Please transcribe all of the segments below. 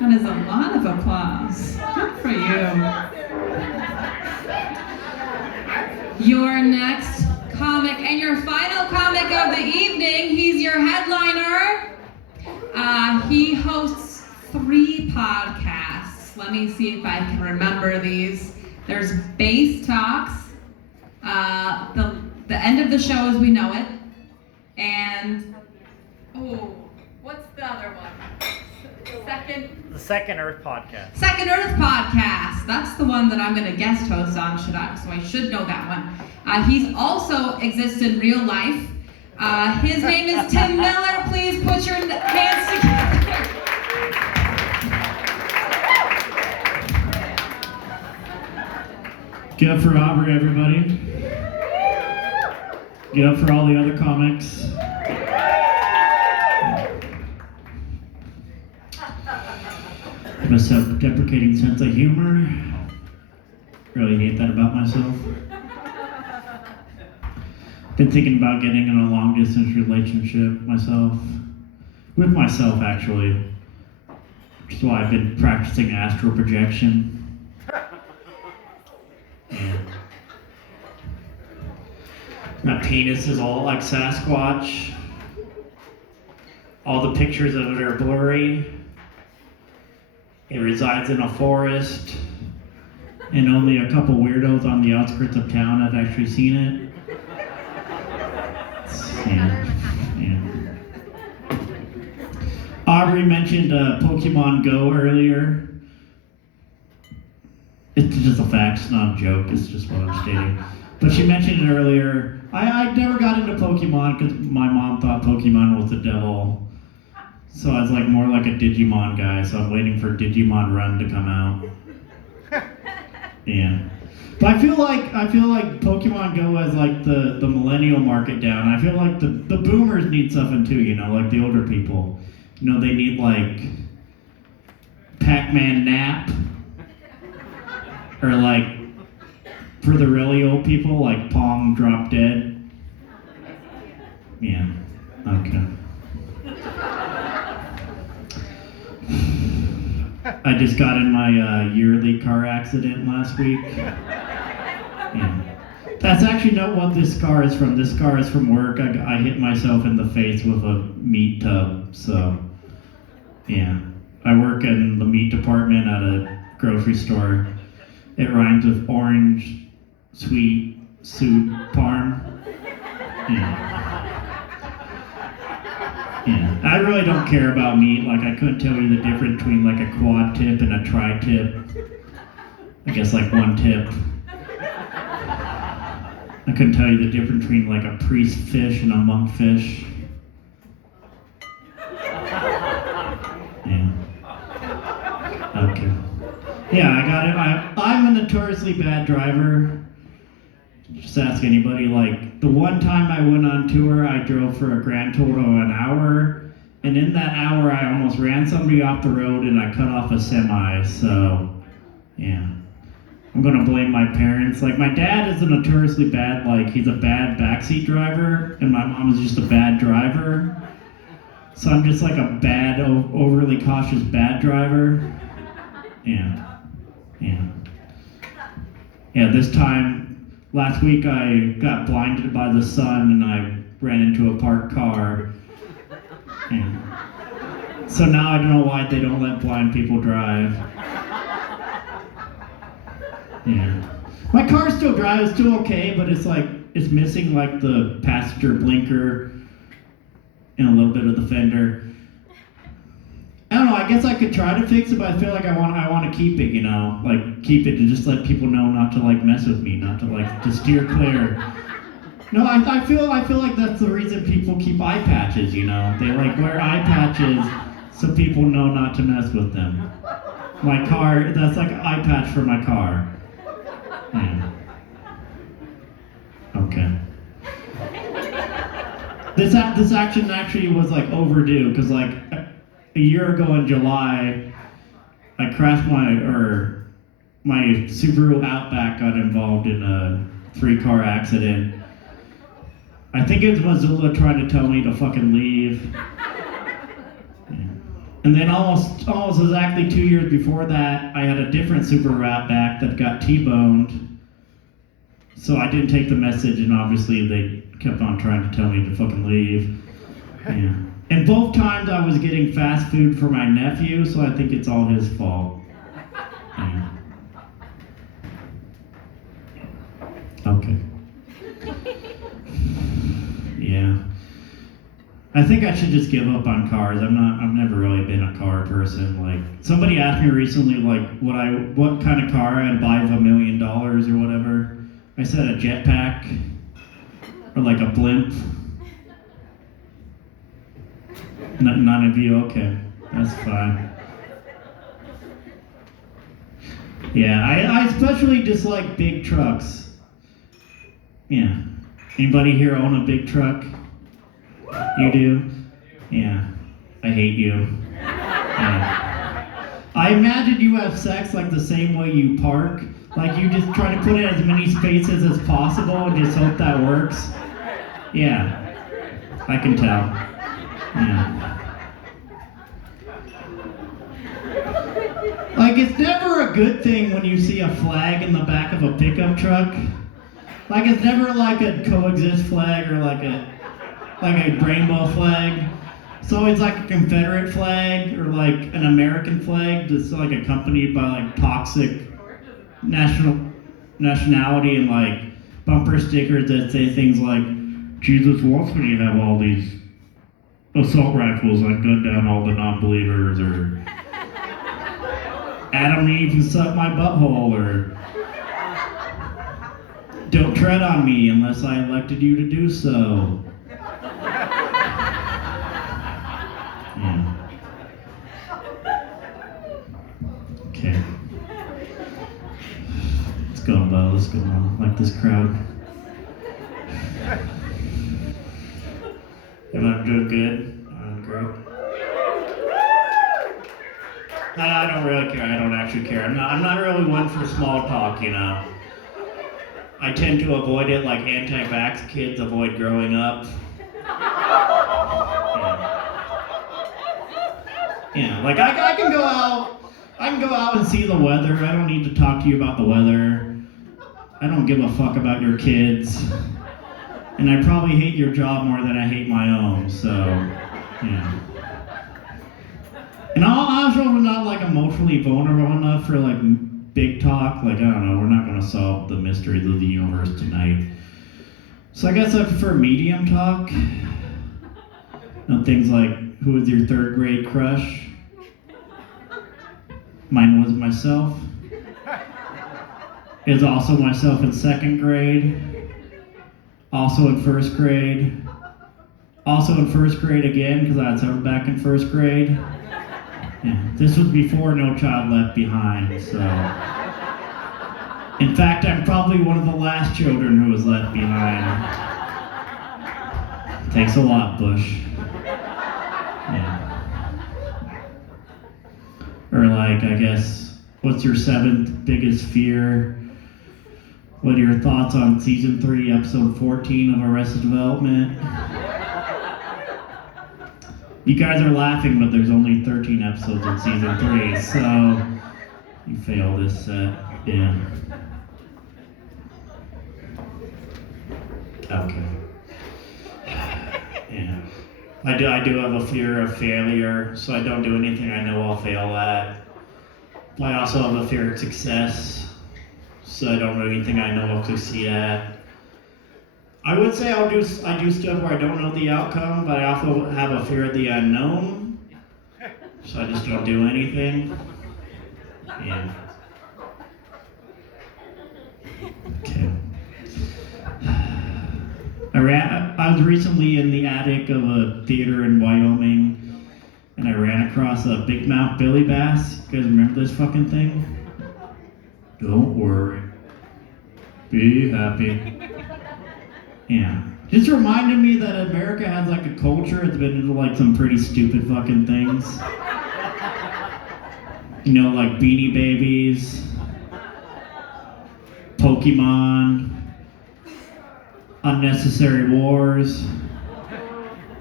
That is a lot of applause. Good for you. Your next comic and your final comic of the evening, he's your headliner. He hosts 3 podcasts. Let me see if I can remember these. There's Bass Talks, the end of the show as we know it, and what's the other one? The Second Earth Podcast. Second Earth Podcast. That's the one that I'm going to guest host on, so I should know that one. He's also exists in real life. His name is Tim Miller. Please put your hands together. Get up for Aubrey, everybody. Get up for all the other comics. I have a self-deprecating sense of humor. Really hate that about myself. Been thinking about getting in a long-distance relationship myself. With myself, actually. Which is why I've been practicing astral projection. My penis is all like Sasquatch. All the pictures of it are blurry. It resides in a forest. And only a couple weirdos on the outskirts of town have actually seen it. Yeah. Aubrey mentioned Pokemon Go earlier. It's just a fact, it's not a joke, it's just what I'm stating. But she mentioned it earlier. I never got into Pokemon because my mom thought Pokemon was the devil. So I was like more like a Digimon guy, so I'm waiting for Digimon Run to come out. Yeah. But I feel like Pokemon Go has like the millennial market down. I feel like the boomers need something too, you know, like the older people. You know, they need like Pac-Man Nap. Or like, for the really old people, like Pong Drop Dead. Yeah, okay. I just got in my yearly car accident last week. Yeah. That's actually not what this car is from. This car is from work. I hit myself in the face with a meat tub, so yeah. I work in the meat department at a grocery store. It rhymes with orange, sweet, soup, parm. Yeah. I really don't care about meat. Like, I couldn't tell you the difference between like a quad tip and a tri-tip. I guess like one tip. I couldn't tell you the difference between like a priest fish and a monk fish. Yeah. Okay. Yeah, I got it. I'm a notoriously bad driver. Just ask anybody. Like, the one time I went on tour, I drove for a grand total of an hour. And in that hour, I almost ran somebody off the road and I cut off a semi. So, yeah. I'm going to blame my parents. Like, my dad is a notoriously bad, like, he's a bad backseat driver. And my mom is just a bad driver. So I'm just like a bad, overly cautious bad driver. Yeah. Yeah, this time, last week I got blinded by the sun and I ran into a parked car. Yeah. So now I don't know why they don't let blind people drive. Yeah. My car still drives, still okay, but it's like, it's missing like the passenger blinker and a little bit of the fender. I don't know, I guess I could try to fix it, but I feel like I want to keep it, you know, like keep it and just let people know not to like mess with me, not to like to steer clear. No, I feel like that's the reason people keep eye patches, you know. They like wear eye patches so people know not to mess with them. My car, that's like an eye patch for my car. Yeah. Okay. This action actually was like overdue because like a year ago in July, I crashed my Subaru Outback got involved in a 3-car accident. I think it was Missoula trying to tell me to fucking leave. Yeah. And then almost exactly 2 years before that, I had a different super rat back that got T-boned. So I didn't take the message, and obviously they kept on trying to tell me to fucking leave. Yeah. And both times I was getting fast food for my nephew, so I think it's all his fault. Yeah. Okay. Yeah. I think I should just give up on cars. I've never really been a car person. Like, somebody asked me recently, like, what kind of car I'd buy for $1 million or whatever. I said a jetpack or like a blimp. None of you? Okay, that's fine. Yeah, I especially dislike big trucks. Yeah. Anybody here own a big truck? You do? Yeah. I hate you. Yeah. I imagine you have sex like the same way you park. Like you just try to put in as many spaces as possible and just hope that works. Yeah. I can tell. Yeah. Like, it's never a good thing when you see a flag in the back of a pickup truck. Like, it's never like a coexist flag or like a rainbow flag. It's always like a Confederate flag or like an American flag that's like accompanied by like toxic nationality and like bumper stickers that say things like, Jesus wants me to have all these assault rifles and gun down all the non-believers, or Adam and Eve can suck my butthole, or don't tread on me unless I elected you to do so. Yeah. Okay. Let's go, Bo. Let's go on. Like this crowd. Am I doing good? I'm great. I don't really care. I don't actually care. I'm not really one for small talk, you know. I tend to avoid it like anti-vax kids avoid growing up. Yeah, like I can go out and see the weather. I don't need to talk to you about the weather. I don't give a fuck about your kids. And I probably hate your job more than I hate my own, so, yeah. And I'm also not like emotionally vulnerable enough for like big talk. Like, I don't know, we're not gonna solve the mysteries of the universe tonight. So I guess I prefer medium talk. You know, things like, who was your third grade crush? Mine was myself. It was also myself in second grade. Also in first grade. Also in first grade again, because I was back in first grade. Yeah, this was before No Child Left Behind, so. In fact, I'm probably one of the last children who was left behind. Thanks a lot, Bush. Yeah. Or like, I guess, what's your 7th biggest fear? What are your thoughts on season 3, episode 14 of Arrested Development? You guys are laughing, but there's only 13 episodes in season 3, so you fail this set. Yeah. Okay. Yeah. I do have a fear of failure, so I don't do anything I know I'll fail at. I also have a fear of success, so I don't do anything I know I'll succeed at. I would say I do stuff where I don't know the outcome, but I also have a fear of the unknown, so I just don't do anything. Yeah. Okay. I was recently in the attic of a theater in Wyoming, and I ran across a big mouth Billy Bass. You guys remember this fucking thing? Don't worry. Be happy. Yeah. Just reminded me that America has like a culture. It's been into like some pretty stupid fucking things. You know, like Beanie Babies, Pokemon, unnecessary wars.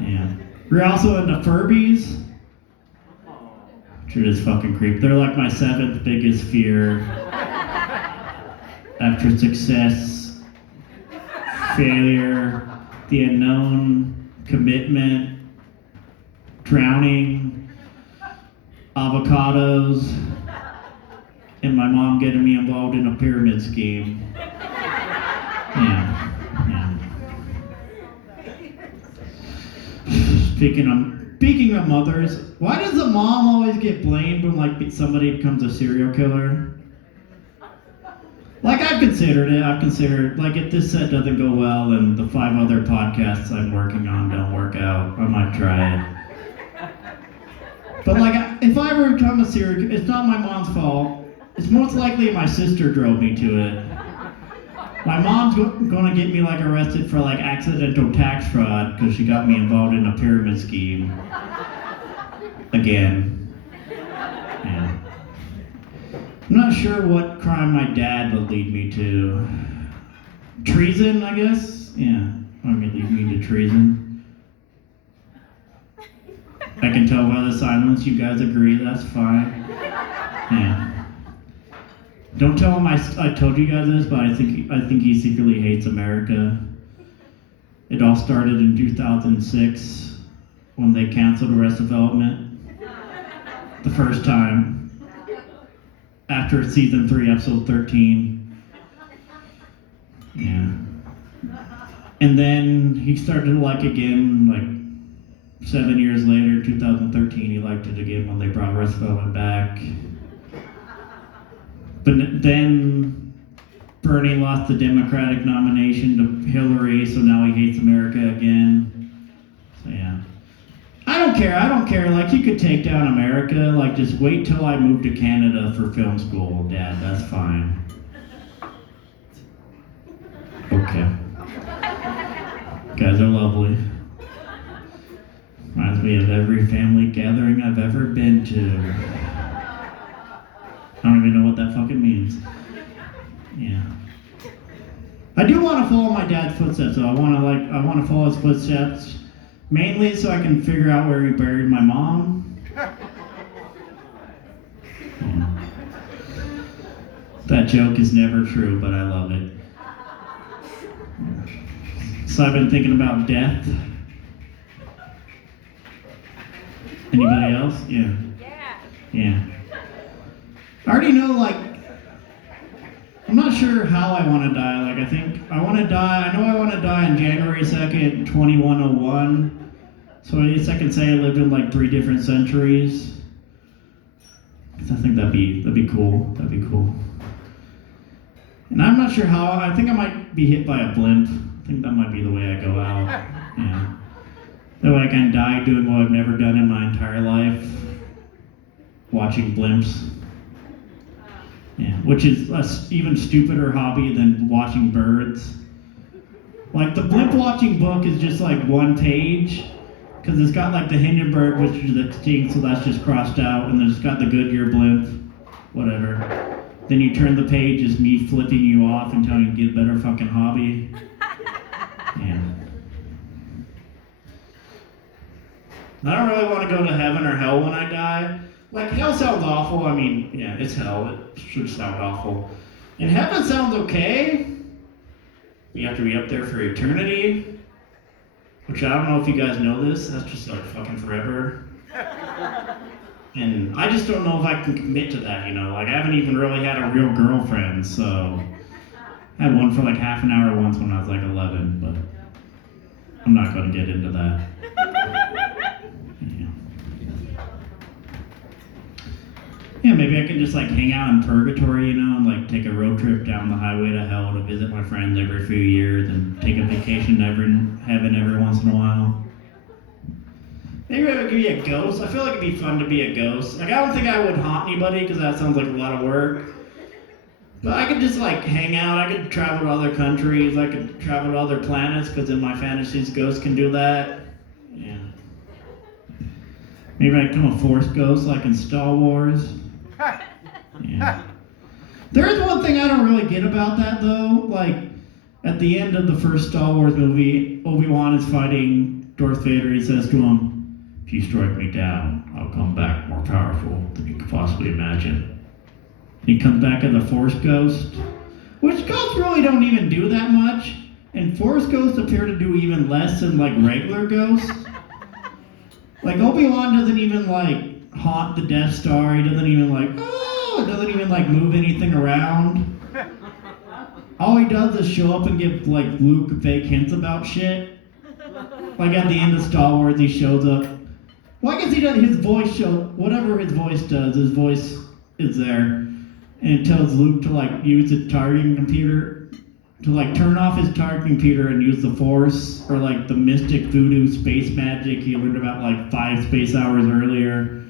Yeah. We're also into Furbies. They're just fucking creep. They're like my 7th biggest fear. After success, failure, the unknown, commitment, drowning, avocados, and my mom getting me involved in a pyramid scheme. Yeah. Speaking of mothers, why does the mom always get blamed when like somebody becomes a serial killer? Like I've considered like if this set doesn't go well and the 5 other podcasts I'm working on don't work out, I might try it. But like if I ever become a serial killer, it's not my mom's fault. It's most likely my sister drove me to it. My mom's gonna get me like arrested for like accidental tax fraud because she got me involved in a pyramid scheme. Again. Yeah. I'm not sure what crime my dad would lead me to. Treason, I guess? Yeah, probably lead me to treason. I can tell by the silence you guys agree, that's fine. Yeah. Don't tell him I told you guys this, but I think he secretly hates America. It all started in 2006 when they canceled Arrested Development. The first time. After season 3, episode 13. Yeah. And then he started to like again, like 7 years later, 2013, he liked it again when they brought Arrested Development back. But then Bernie lost the Democratic nomination to Hillary, so now he hates America again. So yeah. I don't care. Like, you could take down America. Like, just wait till I move to Canada for film school, Dad. That's fine. Okay. Guys are lovely. Reminds me of every family gathering I've ever been to. I don't even know what that fucking means. Yeah. I do want to follow my dad's footsteps, though. I want to follow his footsteps, mainly so I can figure out where he buried my mom. Yeah. That joke is never true, but I love it. So I've been thinking about death. Anybody else? Yeah. Yeah. I already know, like, I'm not sure how I want to die. Like, I know I want to die on January 2nd, 2101. So at least I can say I lived in like 3 different centuries. I think that'd be cool. That'd be cool. And I'm not sure how, I think I might be hit by a blimp. I think that might be the way I go out. Yeah. That way I can die doing what I've never done in my entire life. Watching blimps. Yeah, which is a even stupider hobby than watching birds. Like, the blimp watching book is just like 1 page, because it's got like the Hindenburg, which is extinct, so that's just crossed out, and then it's got the Goodyear blimp, whatever. Then you turn the page, it's me flipping you off until you get a better fucking hobby. Yeah. I don't really want to go to heaven or hell when I die. Like, hell sounds awful. I mean, yeah, it's hell. It should sound awful. And heaven sounds okay. You have to be up there for eternity. Which I don't know if you guys know this. That's just like fucking forever. And I just don't know if I can commit to that, you know. Like, I haven't even really had a real girlfriend, so. I had one for like half an hour once when I was like 11, but I'm not going to get into that. Yeah, maybe I can just like hang out in purgatory, you know, and like take a road trip down the highway to hell to visit my friends every few years and take a vacation in heaven every once in a while. Maybe I would be a ghost. I feel like it'd be fun to be a ghost. Like, I don't think I would haunt anybody because that sounds like a lot of work. But I could just like hang out. I could travel to other countries. I could travel to other planets because in my fantasies, ghosts can do that. Yeah. Maybe I become a Force ghost like in Star Wars. Yeah. There's one thing I don't really get about that though. Like, at the end of the first Star Wars movie, Obi-Wan is fighting Darth Vader. He says to him, "If you strike me down, I'll come back more powerful than you possibly imagine. He comes back as a Force ghost, which ghosts really don't even do that much, and Force ghosts appear to do even less than like regular ghosts. Like Obi-Wan doesn't even like haunt the Death Star. He doesn't even like doesn't even like move anything around. All he does is show up and give like Luke fake hints about shit. Like at the end of Star Wars, he shows up. Well, I guess he does. His voice whatever his voice does. His voice is there, and it tells Luke to like use his targeting computer, to like turn off his targeting computer and use the Force or like the mystic voodoo space magic he learned about like 5 space hours earlier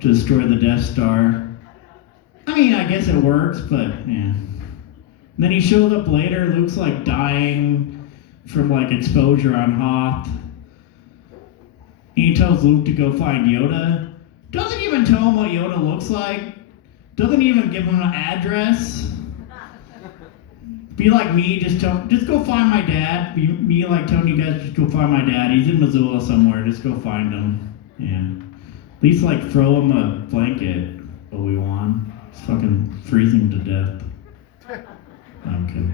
to destroy the Death Star. I mean, I guess it works, but yeah. And then he shows up later. Luke's like dying from like exposure on Hoth. He tells Luke to go find Yoda. Doesn't even tell him what Yoda looks like. Doesn't even give him an address. Be like me, just go find my dad. Me like telling you guys, just go find my dad. He's in Missoula somewhere. Just go find him. Yeah. At least like throw him a blanket, Obi-Wan. It's fucking freezing to death. Okay.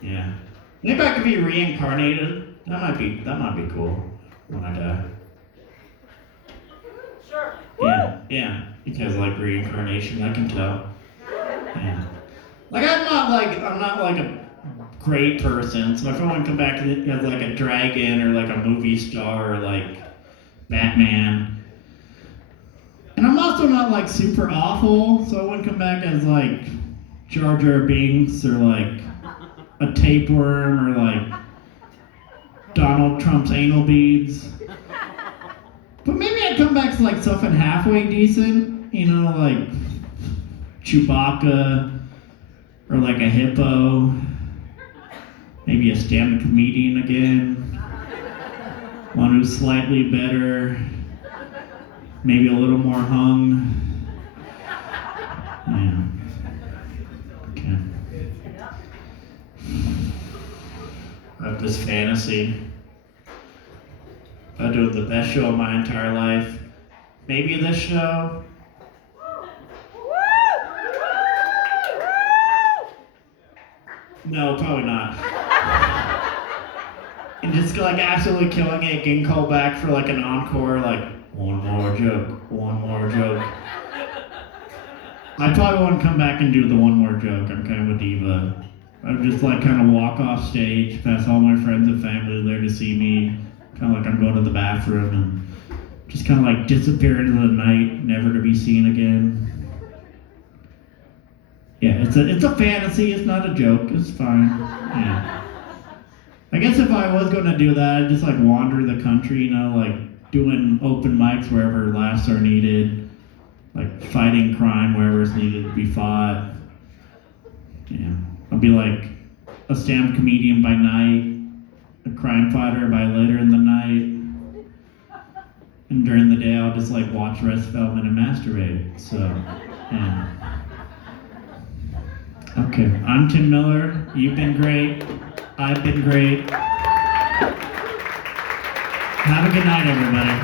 Yeah. Maybe I could be reincarnated. That might be cool when I die. Sure. Yeah. Because like reincarnation, I can tell. Yeah. Like I'm not like a great person, so if I want to come back as like a dragon or like a movie star or like Batman. And I'm also not like super awful, so I wouldn't come back as like Jar Jar Binks or like a tapeworm or like Donald Trump's anal beads. But maybe I'd come back to like something halfway decent, you know, like Chewbacca or like a hippo. Maybe a stand-up comedian again. One who's slightly better. Maybe a little more hung. Yeah. Okay. I have this fantasy. I do the best show of my entire life. Maybe this show. No, probably not. And just like absolutely killing it, getting called back for like an encore, like one more joke. I probably won't come back and do the one more joke. I'm kind of a diva. I would just like kind of walk off stage, past all my friends and family there to see me, kind of like I'm going to the bathroom, and just kind of like disappear into the night, never to be seen again. Yeah, it's a fantasy. It's not a joke. It's fine. Yeah. I guess if I was going to do that, I'd just like wander the country, you know, like doing open mics wherever laughs are needed, like fighting crime wherever it's needed to be fought. Yeah, I'll be like a stand-up comedian by night, a crime fighter by later in the night, and during the day I'll just like watch Rest Feldman and masturbate. So, yeah. Okay, I'm Tim Miller. You've been great. I've been great. Have a good night, everybody.